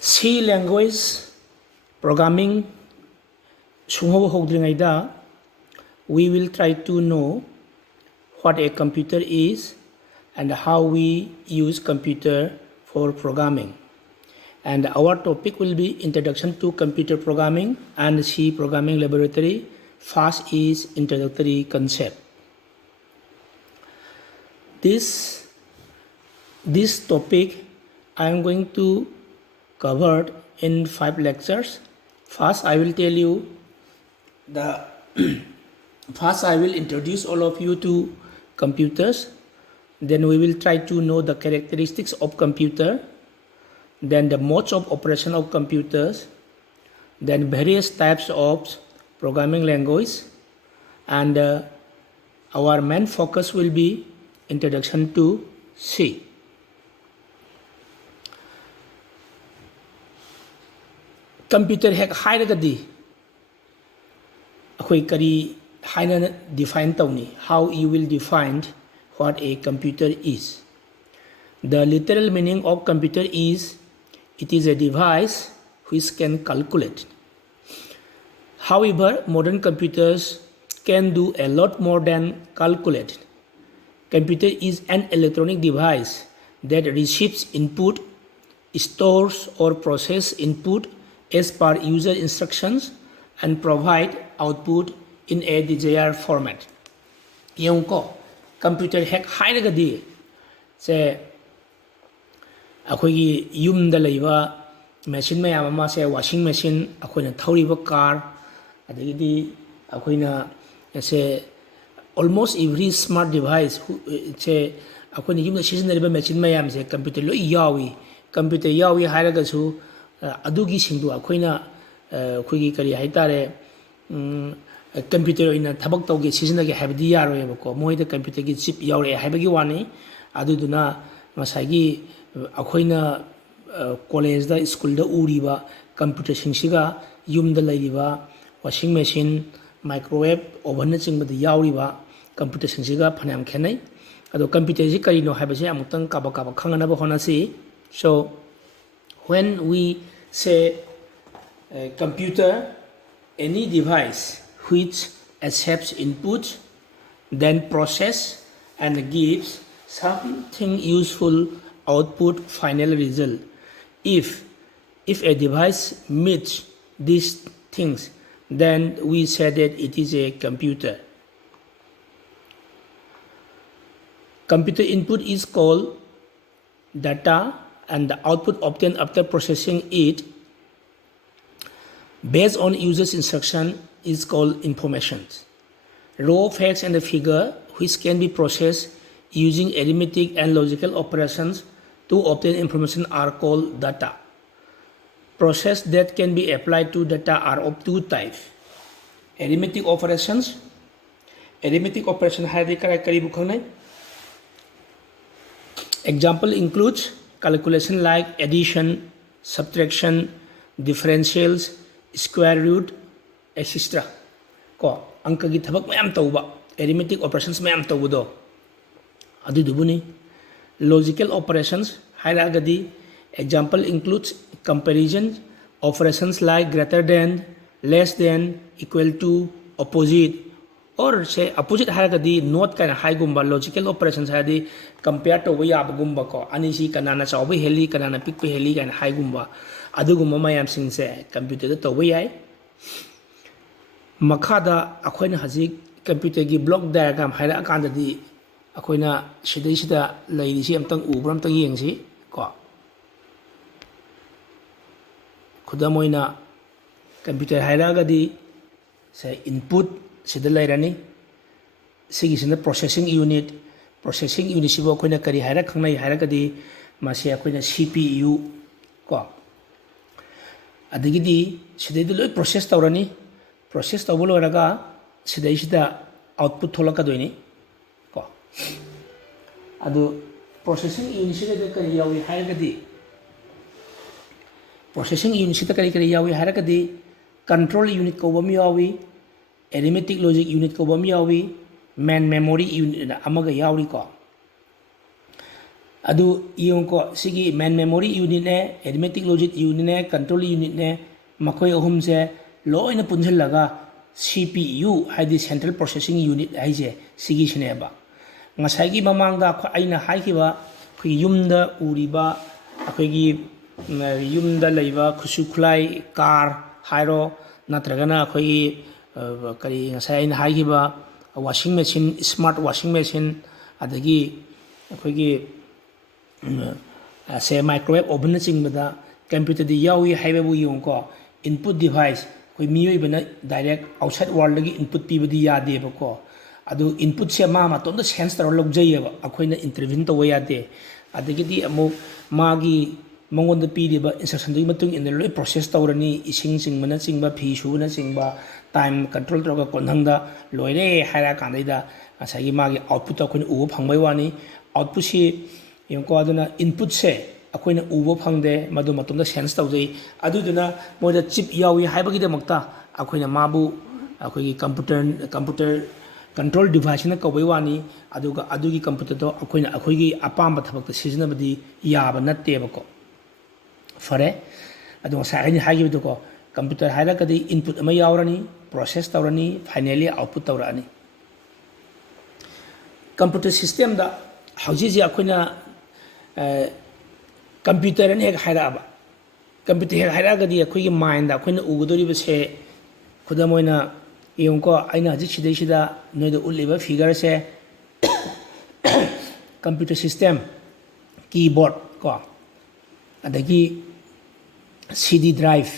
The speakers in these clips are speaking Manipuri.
C language programming we will try to know what a computer is and how we use computer for programming. And our topic will be Introduction to Computer Programming and C Programming Laboratory. First is introductory concept. This topic I am going to cover in 5 lectures. First, I will tell you first I will introduce all of you to computers. Then we will try to know the characteristics of computer. Then the modes of operation of computers. Then various types of programming language. And our main focus will be Introduction to C. Computer hek hairagadi akhoi kari haina define tawni. How you will define what a computer is. The literal meaning of computer is it is a device which can calculate. However, modern computers can do a lot more than calculate. Computer is an electronic device that receives input, stores or processes input as per user instructions and provide output in a desired format. Yung ko computer hack hairagadi se akhoi yumda leiba machine mayam ama se washing machine akhoina thoriba car adagidi akhoina se almost every smart device se akhoina yumda seasonariba machine mayam se computer lo yawi computer yawi hairagasu adugi singdu akhoina akhoi kari haitare computer ina thabak tawge seasonage habdi yaroyeba ko moida computer gi chip yawre habagi wani aduduna masagi akhoina college da school da uriba computer singsiga yumda laiba washing machine microwave oven na chingba yawriba computer singsiga phanam khenai ado computer ji kari no habase amutang kaba khangana ba honasi. So when we say computer, any device which accepts input, then process and gives something useful output final result. If a device meets these things, then we say that it is a computer. Computer input is called data and the output obtained after processing it based on user's instruction is called information. Raw facts and the figure which can be processed using arithmetic and logical operations to obtain information are called data. Process that can be applied to data are of two types. Arithmetic operations. Arithmetic operation hari kari bukhanai. Example includes calculation like addition, subtraction, differentials, square root, etc. Ko angka gi thabak mayam tawba arithmetic operations mayam tawdo adu dubuni. Logical operations hairagadi example includes comparison operations like greater than, less than, equal to, opposite, or say opposite hairagadi not kind high gumba. Logical operations hadi compare to way ab gumba ko anisi kanana chawbe heli kanana pikpe heli kan high gumba adu gumba mayam sing se computer to way ai makada akhoina haji computer gi block diagram haira akanda di akhoina sidai sida lairi si amtang ubra amtang yengsi ko khudamoina computer haira gadi say input sida lairani sigi sina processing unit sibo akoina kari haira khangnai haira gadi mase akoina CPU ko adagidi sidai loi process tawrani process tawbolo raga sidai sida output tholakadoini ko adu processing unit sida kari yawi haira gadi processing unit sida kari yawi haira gadi control unit ko bam yawi arithmetic logic unit ko bam yawi main memory unit amaga yawi ko adu iyong ko sigi main memory unit ne arithmetic logic unit ne control unit ne makoi ahum se loina punjal laga CPU haidi central processing unit haije sigi shine ba ngasai gi mamang da aina haikiba khoi yumda uriba akhoi gi yumda leiba khusu khulai car hairo natragana akhoi kari ngasai aina haikiba washing machine smart washing machine adagi akhoi gi se microwave oven chingba computer di yawi haiba bu yong ko input device koi miyoi bana direct outside world lagi input pibadi yade ba ko adu input se ma tom da sense tar log jay ba akoina intervene to yade adagi di amu magi mangon da pi ba instruction di matung in the loi process tawrani ising sing mana singba phi su na singba time control to ga konhang da loire haira kan da asagi magi output to koina u phangbai wani output si yung ko aduna input se akoina ubo phangde madu matum da sense tawjai aduduna moda chip yawi haibagi da makta akoina mabu akoi computer control device na kawai wani aduga adugi computer to akoina akoi gi apamba thabak ta sijna badi yaba natte bako fare adu sa ani hagi ko computer haira kadi input ama yawrani process tawrani finally output tawrani computer system da hauji ji akoina computer ne haira ba computer haira gadi akoi gi mind da akoina ugudori ba se khudamoina yung ko aina ji chidai chida noi da uliba figure se computer system keyboard ko adagi CD drive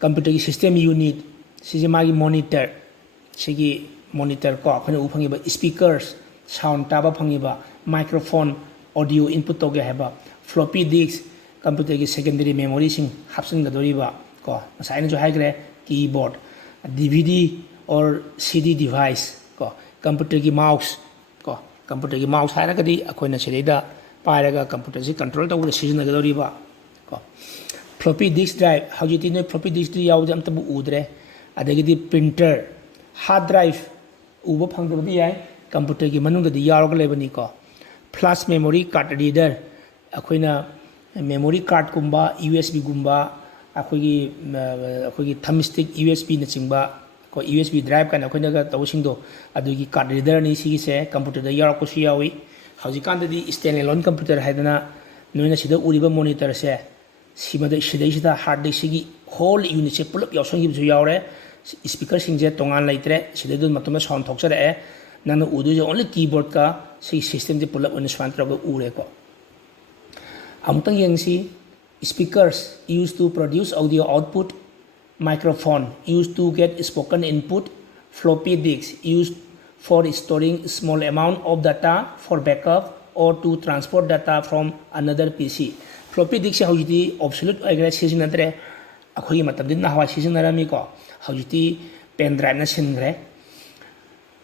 computer ki system unit siji magi monitor sigi monitor ko akhone u phangi ba speakers sound taba phangi ba microphone audio input to ge haba floppy disk computer ki secondary memory sing hapsin ga dori ba ko masai ne jo haigre keyboard DVD or CD device ko computer ki mouse ko computer ki mouse haira kadi akoina chirida pairaga computer si control to sijna ga dori ba ko floppy disk drive hauji no floppy disk di yaw jam tabu udre adagi di printer hard drive ubo phangdo bi yai computer ki manung di yaw ga lebani ko flash memory card reader akoina memory card kumba USB gumba akogi thumbstick USB na chingba ko USB drive kan akoina ga tawsingdo adugi card reader ni sigi se computer da yar ko si yawi hauji kan di standalone computer haidana noina sida uriba monitor se simada sida hard disk sigi whole unit se pulap yawsongi bu yawre speaker singje tongan laitre sida dun matuma sound thoksare nana udu je only keyboard ka si system de pulap on swan tra ga ure ko amtang yangsi speakers used to produce audio output, microphone used to get spoken input, floppy disk used for storing small amount of data for backup or to transport data from another PC. Floppy disk hauji absolute agra seasonatre akhoi matam din na hawa seasonarami ko hauji pen drive na singre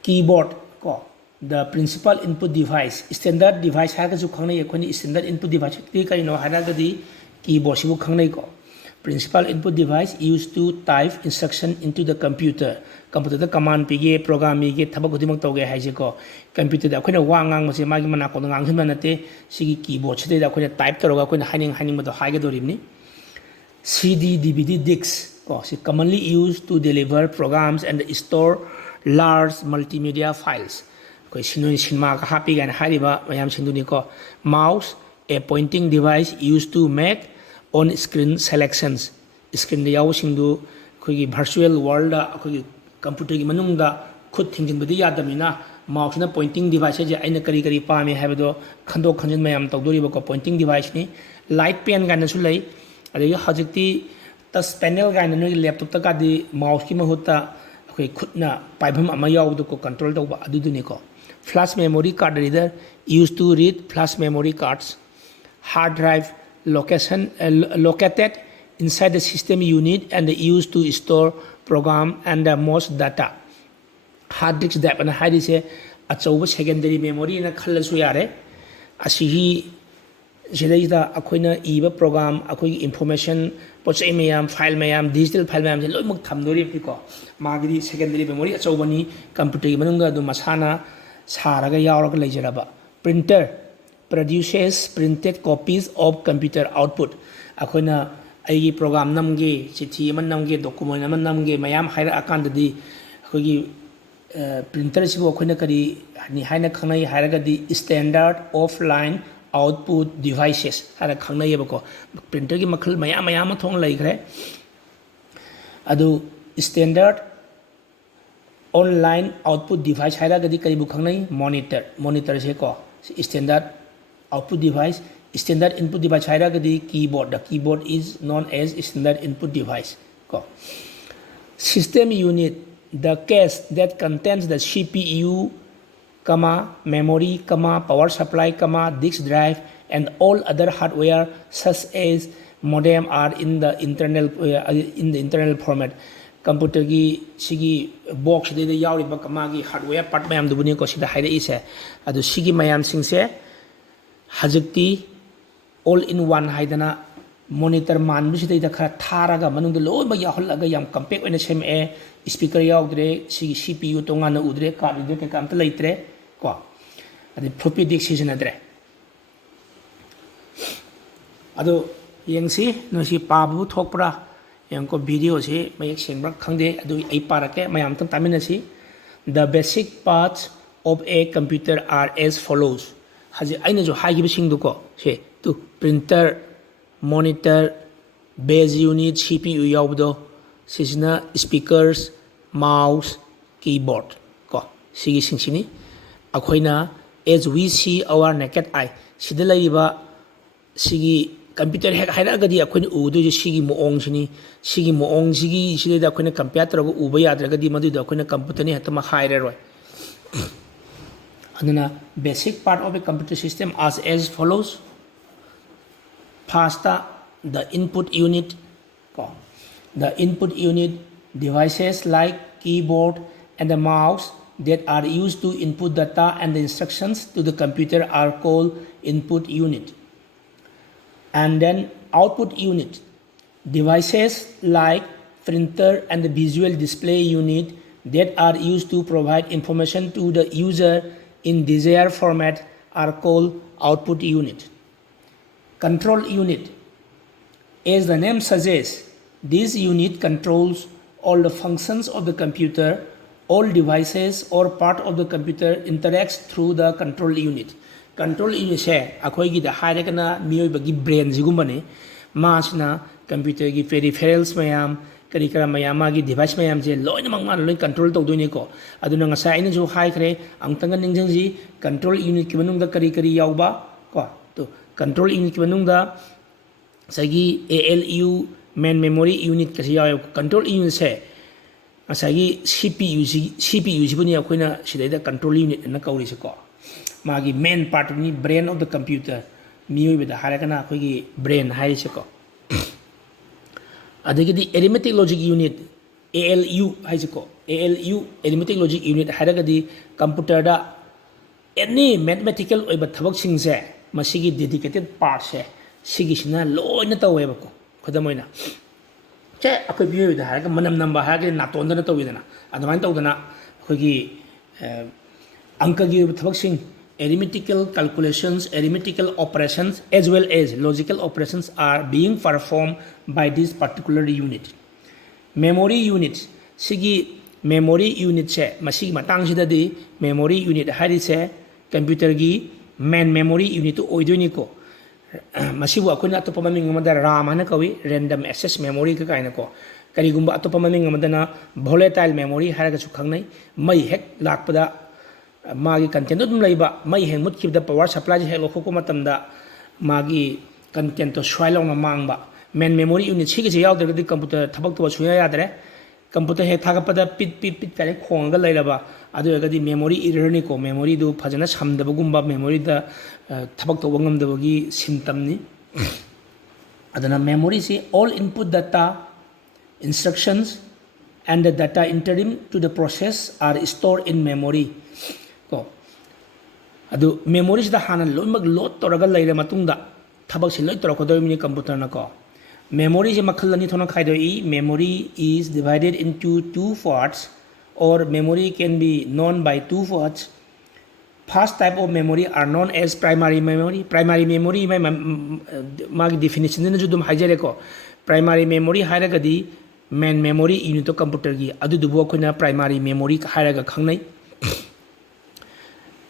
keyboard ko the principal input device standard device ha ka ju khangna yakoni standard input device ti kai no hana ga di keyboard sibu khangnai ko principal input device used to type instruction into the computer the command pige program ge thaba godimak toge haije ko computer da khoina wa ngang mase magi mana ko ngang hin manate sigi keyboard chide da khoina type taroga khoina haning ma do haige dorimni CD DVD discs ko si commonly used to deliver programs and store large multimedia files ko sinoni sinma ka happy gan hariba mayam sinduni ko mouse a pointing device used to make on-screen selections. Screen yaw singdu kogi virtual world kogi computer gi manungda khut thingjin badi yadamina mouse na pointing device je aina kari kari pame habdo khando khanjin mayam tawdori ba ko pointing device ni light pen ga na su lei adagi hajikti touch panel ga na no laptop ta ka di mouse ki mahutta koi khutna paibham ama yawdu ko control tawba aduduni ko flash memory card reader used to read flash memory cards hard drive located inside the system unit and used to store program and most data. Hard disk drive and hard disk achauba secondary memory na khallasu yare asihi jeda akoina iba program akoi information pochai mayam file mayam digital file mayam loi mak thamdori ko magidi secondary memory achauba ni computer gi manunga du masana saraga yawraga leijaraba printer produces printed copies of computer output ꯑꯩꯈꯣꯏꯅ ꯑꯩꯒꯤ ꯄ꯭ꯔꯣꯒ꯭ꯔꯥꯝ ꯅꯝꯒꯦ ꯆꯤꯊꯤ ꯑꯃ ꯅꯝꯒꯦ ꯗꯣꯀꯨꯃꯦꯟ ꯑꯃ ꯅꯝꯒꯦ ꯃꯌꯥꯝ ꯍꯥꯏꯔꯛꯑꯀꯥꯟꯗꯗꯤ ꯑꯩꯈꯣꯏꯒꯤ ꯄ꯭ꯔꯤꯟꯇꯔꯁꯤꯕꯨ ꯑꯩꯈꯣꯏꯅ ꯀꯔꯤ ꯍꯥꯏꯅ ꯈꯪꯅꯩ ꯍꯥꯏꯔꯒꯗꯤ ꯁ꯭ꯇꯦꯟꯗꯔꯠ ꯑꯣꯐꯂꯥꯏꯟ output devices ꯍꯥꯏꯅ ꯈꯪꯅꯩꯌꯦꯕꯀꯣ ꯄ꯭ꯔꯤꯟꯇꯔꯒꯤ ꯃꯈꯜ ꯃꯌꯥꯝ ꯑꯃ ꯊꯣꯛꯅ ꯂꯩꯈ꯭ꯔꯦ ꯑꯗꯨ standard online output device 하라가디 그리고 강나이 monitor ko standard output device standard input device 하라가디 keyboard the keyboard is known as standard input device ko system unit the case that contains the CPU comma memory comma power supply comma disk drive and all other hardware such as modem are in the internal format computer gi sigi box de yauri ba kama gi hardware part mayam du buni ko sida haida ise adu sigi mayam sing se hajikti all in one haidana monitor man bi sida khara tharaga manung de lo ba ya hol aga yam compact oina sem e speaker yaudre sigi CPU to ngana udre card de ke kam ta leitre ko adu floppy disk season adre adu yengsi no si pabu thokpra को वीडियो से मैं सेंब्रा खंगदे अदु आई पारके मैं आमतम तामिनसी the basic parts of a computer are as follows हजे आइना जो हाइगिब सिंगदुको से तु printer monitor base unit CPU यावदो सिजना स्पीकर्स माउस कीबोर्ड को सिगी सिंसिनी अखोइना as we see our naked eye सिदा लैबा सिगी कंप्यूटर हेक हाइरगदी अखोइन उदु सिगी मोओंगसिनी सिगी मोओंगसिगी सिदा अखोइन कंपेयर तरगो उबा याद्रगदी मदुदा अखोइन कंप्यूटर नि हतमा हाइररोय अदुना basic part of a computer system as follows first the input unit the input unit devices like keyboard and the mouse that are used to input data and the instructions to the computer are called input unit. And then output unit devices like printer and the visual display unit that are used to provide information to the user in desired format are called output unit. Control unit, as the name suggests, this unit controls all the functions of the computer. All devices or part of the computer interacts through the control unit. Control unit se akhoi gi da hairagana miyoi bagi brain jigumane masna computer gi peripherals mayam kari kara mayam gi device mayam je loina mangma loin control tawdoi ko aduna nga sai na jo hai khre angtanga ningjang ji control unit ki manung da kari yauba ko to control unit ki manung da sagi ALU main memory unit kasi yaw control unit se asagi CPU ji buni akoina sidaida control unit na kauri se ko मागी मेन पार्ट नि ब्रेन ऑफ द कंप्यूटर मियोय बेदा हारकना अखोगी ब्रेन हाइसे को अदगिदी एरिथमेटिक लॉजिक यूनिट ALU हाइसे को ALU एरिथमेटिक लॉजिक यूनिट हारगदी कंप्यूटर दा एनी मैथमेटिकल ओइबा थबक सिंगसे मसिगी डेडिकेटेड पार्ट से सिगिसिना लोइना तवेबा को खदमोइना चे अखोय मियोय बेदा हारगा मनम नंबा हारगे नातोंदना तविदना अदमान तौदना अखोगी अंकगी थबक सिंग arithmetical calculations, arithmetical operations as well as logical operations are being performed by this particular unit. Memory units, sigi memory unit se masigi matang sida di memory unit hari se computer gi main memory unit to oidoni ko masibu akuna to pamaming ngamada RAM hana kawi random access memory ka kaina ko karigumba atopa maming ngamada na volatile memory haraga su khangnai mai hek lakpada मागी कंटेंट तुम लेबा मई हेंग मुत किबदा पावर सप्लाई हेक लोखो मतमदा मागी कंटेंट तो स्वाइलो मांगबा मेन मेमोरी यूनिट सिगे जे यावदरगदी कंप्यूटर थबक तो सुया यादरे कंप्यूटर हेक थागपदा पिट पिट पिट करे खोंगा लेरबा अदुगदी मेमोरी एरर नि को मेमोरी दु फजना समदबगुंबा मेमोरी दा थबक तो ngамदबगी सिम्पटम नि adana memory से all input data instructions and the data interim to the process are stored in memory को अदु मेमोरी से हाना लोइमक लोड तोरगा लेरे मतुंगदा थबक से लोइ तोरखदोइमिनि कंप्यूटर न को memory से मखलनी थोना खाइदोइ memory is divided into two parts or memory can be known by two parts First type of memory are known as primary memory. Primary memory magi definition na judum hajare ko. Primary memory hairagadi main memory unit to computer gi adu dubo ko na primary memory hairaga khangnai.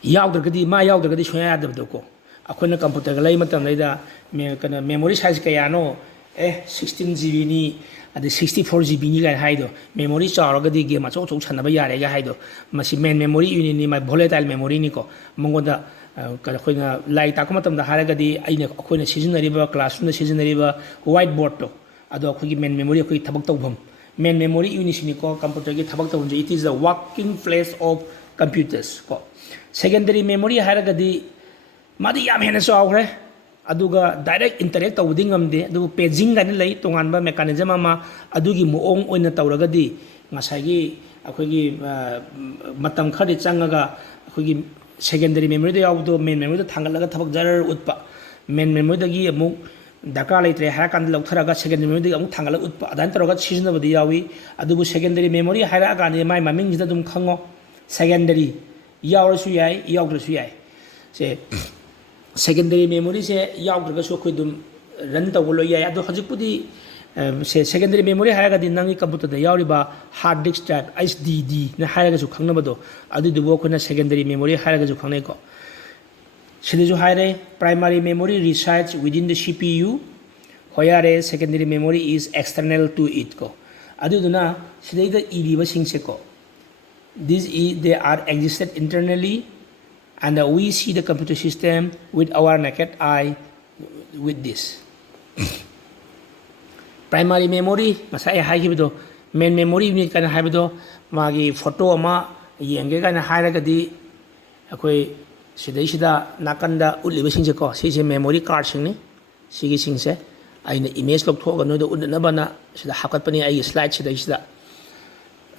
Yaudagadi ma yaudagadi shoya adabdo ko. Akoina computer ga lai matam laida me kana memory size kaya no 16 GB ni adi 64 GB ni ga haido memory chauragadi game acho acho chanaba yare ga haido masi main memory unit ni ma volatile memory ni ko mongoda ka khoina lai ta ko matam da haragadi aina khoina seasonariba classroom da seasonariba whiteboard to ado khogi main memory khoi thabak tawbam main memory unit ni ko computer gi thabak tawbam it is the working place of computers ko secondary memory haragadi madi yam hena chawre aduga direct interact tawding ngamde adu paging gan lei tonganba mechanism ama adugi moong oina tawragadi ngasagi akhogi matam khari changaga akhogi secondary memory da yawdo main memory da thangalaga thabak jar utpa main memory dagi amuk daka leitre hara kan lautharaga secondary memory dagi amuk thangala utpa adan taraga sizinabadi yawi adubu secondary memory hara ga ni mai maming jida dum khango secondary yawrasu yai yawdrasu yai se secondary memory se yaudra so khudum run tawlo ya ado hajipudi se secondary memory haraga din nangi computer da yauriba hard disk drive HDD na haraga su khangna bado adu dubo khona secondary memory haraga su khangnai ko sidi ju haire primary memory resides within the CPU whereas secondary memory is external to it ko adu duna sidai da iriba singse ko they are existed internally and we see the computer system with our naked eye with this. Primary memory, masaya haikibido, main memory unit kana haibido, magi photo ama yenge kana hairagadi, akoi sida nakanda uliba singse ko, sise memory card singni, sige singse, ayna image log thoga no do unabana sida hakat pani ay slide sida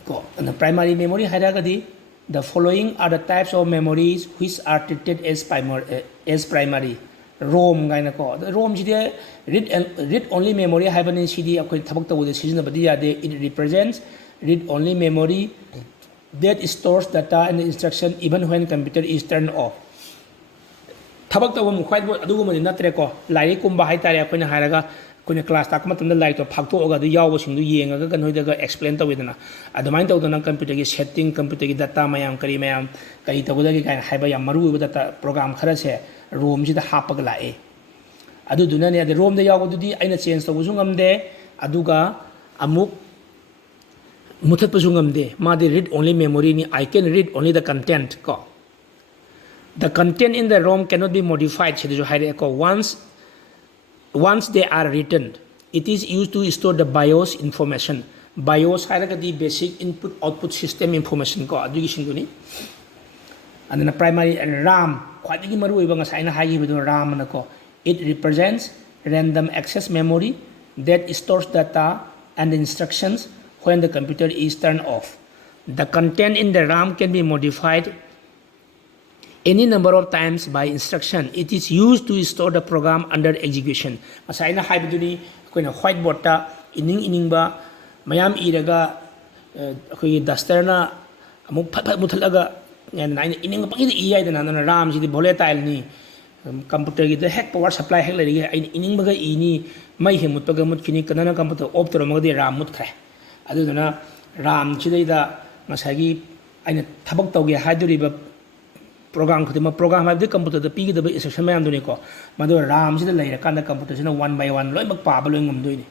ko. And the primary memory hairagadi. The following are the types of memories which are treated as primary. ROM gaina ko. The ROM jide read only memory haibani CD akoi thabak tawde sizinabadi yade. It represents read only memory that stores data and instruction even when computer is turned off. Thabak tawa mukhai bo aduguma natre ko. Lai kumba hai tare akoi na haraga kone class ta kuma tanda lai to phakto oga du yawo sing du yenga ga kan hoida ga explain to wedana adamain to dana computer gi setting computer gi data mayam kari to da gi kan haiba yam maru data program khara se rom ji da hapag la e adu duna ne de rom da yawo du di aina change to bu ngam de aduga amuk muthat pu ngam de ma de read only memory ni I can read only the content ko the content in the rom cannot be modified se jo haire ko once they are written, it is used to store the BIOS information. BIOS is the basic input-output system information. And then the primary RAM, it represents random access memory that stores data and instructions when the computer is turned off. The content in the RAM can be modified any number of times by instruction. It is used to store the program under execution. Masai na haibuduni koina whiteboard ta ining ba mayam iraga koi duster na amuk phat muthalaga na ining pa i ai dana na ram ji volatile ni computer gi the hack power supply hack le ri ai ining ba ga i ni mai he mut pa ga mut kini kana computer off to ma ga ram mut khre adu dana ram ji da masai gi aina thabak tawge haiduri ba program program have the computer the pig the instruction man duni ko madu ram si the layer kan the computer sina one by one loi mak pa ba loi ngam doi ni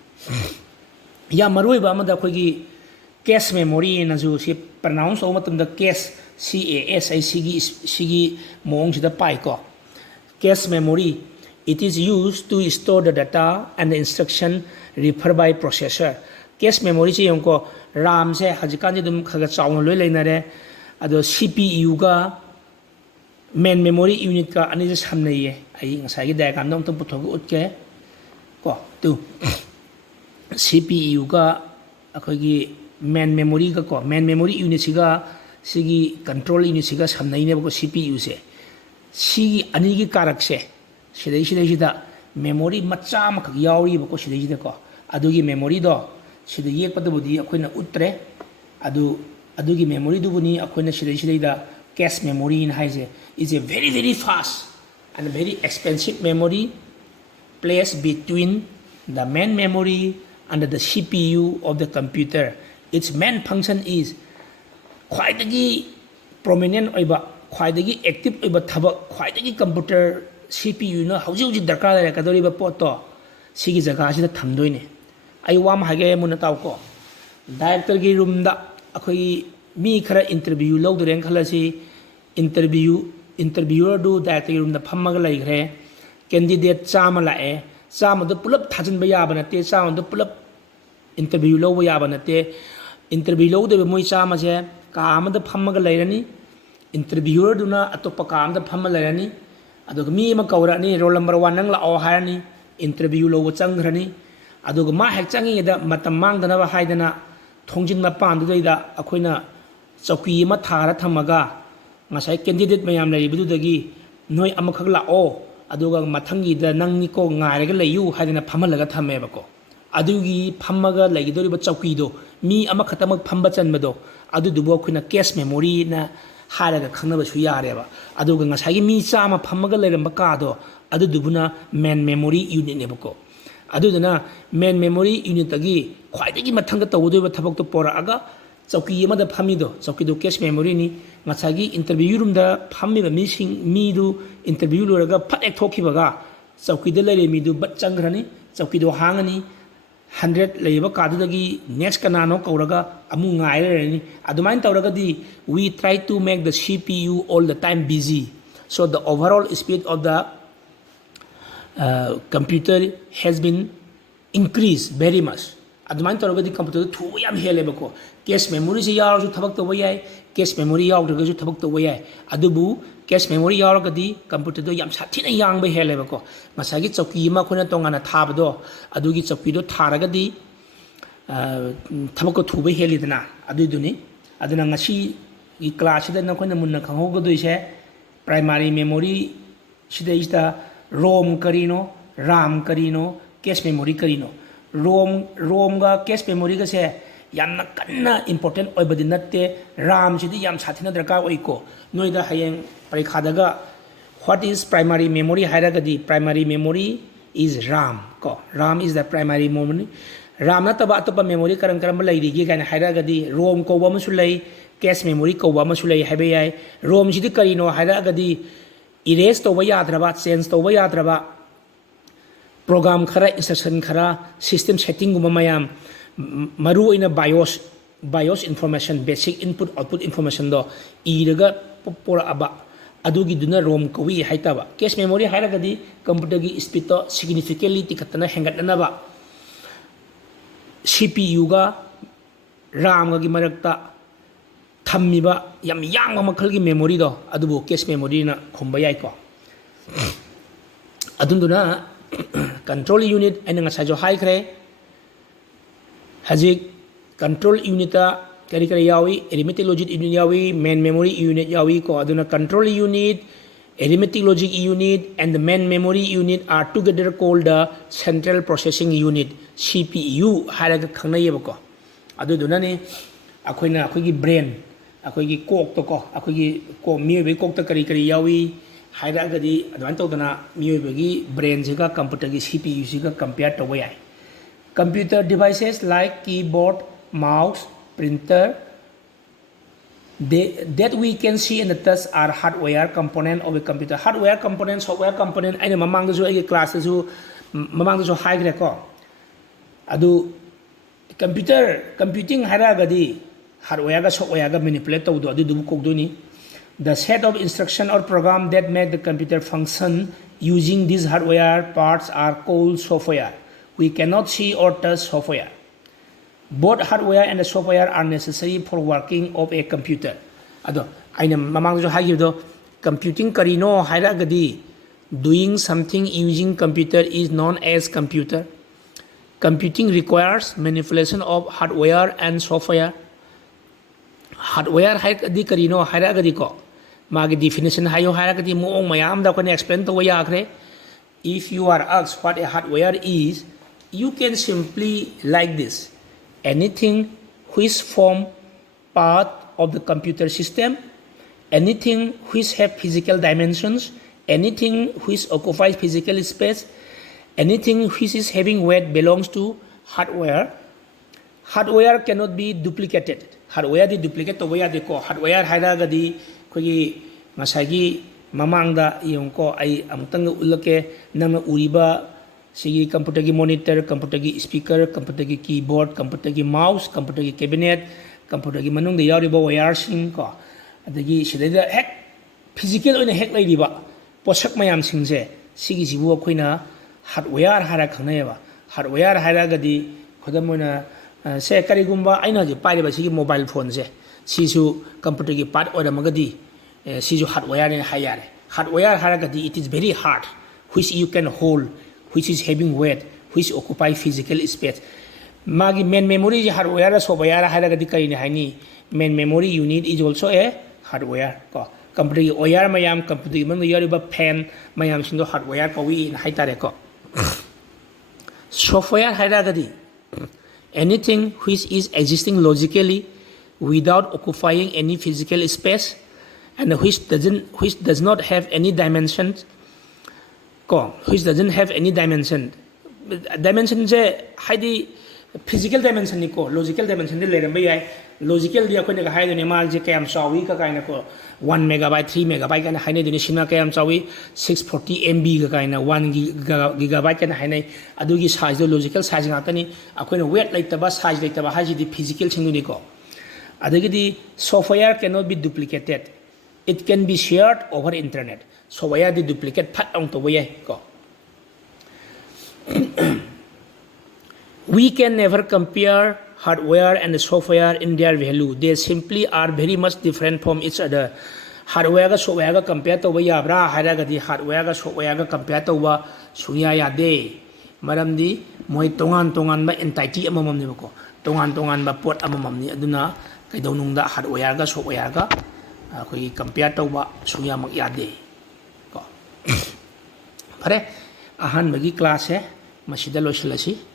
ya maroi ba ma da khoi gi cache memory na ju si pronounce o matam da cache CASE mong si da pai ko cache memory it is used to store the data and the instruction referred by processor cache memory si yong ko ram se hajikan ji dum khaga chaw loi leina re ado CPU ga main memory unit ka ani je samne ye ai ngasai gi diagram dom to puthog utke ko tu CPU ka akhoi gi main memory ka ko main memory unit siga sigi control unit siga samnai ne ko CPU se sigi ani gi karak se sida memory macha ma khak yauri ba ko sida ko adugi memory do sida yek padu budi akhoi na utre adugi memory du buni akhoi na sida cache memory is a very very fast and very expensive memory placed between the main memory and the CPU of the computer. Its main function is ꯈ꯭ꯋꯥꯏꯗꯒꯤ prominent ꯑꯣꯏꯕ ꯈ꯭ꯋꯥꯏꯗꯒꯤ active ꯑꯣꯏꯕ ꯊꯕꯛ ꯈ꯭ꯋꯥꯏꯗꯒꯤ computer CPU ꯅ ꯍꯧꯖꯤꯛ ꯍꯧꯖꯤꯛ ꯗꯔꯀꯥꯔ ꯂꯩꯔꯛꯀꯗꯧꯔꯤꯕ ꯄꯣꯠꯇꯣ ꯁꯤꯒꯤ ꯖꯒꯥꯁꯤꯗ ꯊꯝꯗꯣꯏꯅꯦ ꯑꯩ ꯋꯥ ꯑꯃ ꯍꯥꯏꯒꯦ ꯃꯨꯟꯅ ꯇꯥꯎꯀꯣ ꯗꯥꯏꯔꯦꯛꯇꯔꯒꯤ ꯔꯨꯝꯗ ꯑꯩꯈꯣꯏꯒꯤ ꯃꯤ ꯈꯔ ꯏꯟꯇꯔꯚꯤꯌꯨ ꯂꯧꯗꯣꯔꯦꯅ ꯈꯜꯂꯁꯤ ꯏꯟꯇꯔꯚꯤꯌꯨꯔꯗꯨ ꯗꯥꯏꯔꯦꯛꯇꯔꯒꯤ ꯔꯨꯝꯗ ꯐꯝꯃꯒ ꯂꯩꯈ꯭ꯔꯦ ꯀꯦꯟꯗꯤꯗꯦꯠ 100 ꯂꯥꯛꯑꯦ 100ꯗꯨ ꯄꯨꯂꯞ ꯊꯥꯖꯤꯟꯕ ꯌꯥꯕ ꯅꯠꯇꯦ 100ꯗꯨ ꯄꯨꯂꯞ इंटरव्यू लो याब नाते इंटरव्यू लौदे मोई चामसे का फमग लेरनी इंटरव्यूअरदुना अतोप का फम लेरनी मी कौरनी रोल नंबर 1 नंग लाओ हारनी इंटरव्यू लो चंग्रनी मा हेक चंगीद मतम मांगदनब हाइदना थोंजिन मपानदुदैदा अखोइना चौकी अमा Thar थमगा ngasai candidate mayam leibudagi noi amakhak lao aduga mathangi da nangni ko ngairaga leyu haidana phamalaga thamebako adugi phammaga leigidoriba chauki do mi amakhatama phamba chanbado adu dubo khuna cache memory na haraga khanaba su yareba aduga ngasai mi chama phammaga leiramba ka do adu dubuna main memory unit nebako adudana main memory unit agi khwaidagi mathanga tawdoiba thabak to pora aga चौकी फमीदो चौकी कैश मेमोरी की इंटरव्यू रूम फमीब मीदू इंटरव्यू लोरगा फट एक्थोखिबगा चौकीद लेरे मीदू बट चंग्रनी चौकीदो हांगनी 100 लेब कादुदगी नेक्स्ट कनानो कौरगा अमु ngairani adumain tawragadi we try to make the CPU all the time busy so the overall speed of the computer has been increased very much अदुमान तौरगदी कंप्यूटर थू याम हेलेबको कैश मेमोरी से यारसु थबक तव याय कैश मेमोरी यावद्रगसु थबक तव याय अदुबु कैश मेमोरी यावरगदी कंप्यूटर दो याम साथिना यांगबे हेलेबको मसागी चौकी मा खोना तोंगाना थाबदो अदुगी चौकीदो थारगदी थबक थूबे हेलिदना अदुदुनी अदुना ngasi गी क्लास सिदा नखोना मुन्ना खंगोगदोइसे प्राइमरी मेमोरी सिदा इस्ता रोम करिनो राम करिनो कैश मेमोरी करिनो रोम का कैश मेमोरी का से यामना कन्ना इंपोर्टेंट ओइबदि नत्ते राम सिदि याम साथिना दरकार ओइको नोइदा हयेंग परीक्षादगा व्हाट इज प्राइमरी मेमोरी हायरागदि प्राइमरी मेमोरी इज राम को RAM is the primary memory RAM नतबा अतबा मेमोरी करम करम लैरिगे गाना हायरागदि रोम कोबा मसु लೈ कैश मेमोरी कोबा मसु लೈ हायबे याय रोम सिदि करिनो हायरागदि इरेज तोबा याद्रबा चेंज तोबा याद्रबा program khara instruction khara system setting guma mayam maru ina bios information basic input output information do iraga pora aba adugi duna rom kawi haitaba cache memory hairagadi computer gi speed to significantly tikatna hengatna ba CPU ga ram ga gi marakta thammiba yam yang makhal gi memory do adubu cache memory na khomba yai ko adunduna control unit aina ngasai jo hai khre hajik control unit kari kari yawi arithmetic logic unit yawi main memory unit yawi ko aduna control unit arithmetic logic unit and the main memory unit are together called the central processing unit CPU haraga khangnayeba ko aduduna ni akoina akoigi brain akoigi kok to ko akoigi ko miyobe kok ta kari kari yawi हायरागदी अदवान तौदना मियोबगी ब्रेन जिगा कंप्यूटर की CPU जिगा कंपेयर तब याय computer devices like keyboard mouse printer that we can see and touch are hardware component of a computer hardware component software component aina mamang da ju ai class da ju mamang da ju hai gre ko adu computing hairagadi hardware ga software ga manipulate tawdo adu du ko do ni the set of instruction or program that make the computer function using these hardware parts are called software. We cannot see or touch software. Both hardware and the software are necessary for working of a computer. Ado, aina mamang jo hagido computing karino hairagadi doing something using computer is known as computer. Computing requires manipulation of hardware and software. Hardware hairagadi karino hairagadi ko मागे definition हायो हायरागदी मोंग मयाम दा कोने explain तो याखरे if you are asked what a hardware is you can simply like this anything which form part of the computer system anything which have physical dimensions, anything which occupies physical space, anything which is having weight belongs to hardware. Hardware cannot be duplicated. Hardware di duplicate to waya de ko. Hardware haida gadi kogi masagi mamangda yung ko ay amutang ulake nang uriba sigi computer ki monitor, computer ki speaker, computer ki keyboard, computer ki mouse, computer ki cabinet, computer ki manung de yauriba wiresing ko. Adagi sidayda hek physical oina hek laidiba posak mayam singse sigi sibu akoina hardware hara khanayeba. Hardware hara gadi khodamona se karigumba aina ji pariba sigi mobile phone se sisu computer ki part oira magadi sisu hardware ne hayare. Hardware hara gadi it is very hard which you can hold, which is having weight, which occupy physical space. Magi main memory hardware software haragadi karini haini main memory unit is also a hardware ko. Computer OR mayam computer man yariba pen mayam sindo hardware ko wi in haitare ko. Software haragadi anything which is existing logically without occupying any physical space and which does not have any dimensions. Which doesn't have any dimension. Dimension je haidi physical dimension ni ko, logical dimension de leram bai. Logical dia ko ne ga haidi ne mal je kayam chawi ka kaina ko 1 megabyte 3 megabyte kana haine dine sina kayam chawi 640 MB ka kaina 1 gigabyte kana haine adugi size do logical size ngata ni akoina weight laitaba size laitaba haji di physical singu ni ko. Adagi di software cannot be duplicated. It can be shared over internet. So waya di duplicate pat ang to waya ko. We can never compare hardware and software in their value. They simply are very much different from each other. Hardware ga software ga compare to waya bra haraga di hardware ga software ga compare to wa sunya ya de. Maram di moy tongan ba entity amamam ni ko. Tongan ba pot amamam ni aduna kay daw nung da hardware ga software ga akoy compare to wa sunya mag ya de. Pare ahan bagi class hai masida losilasi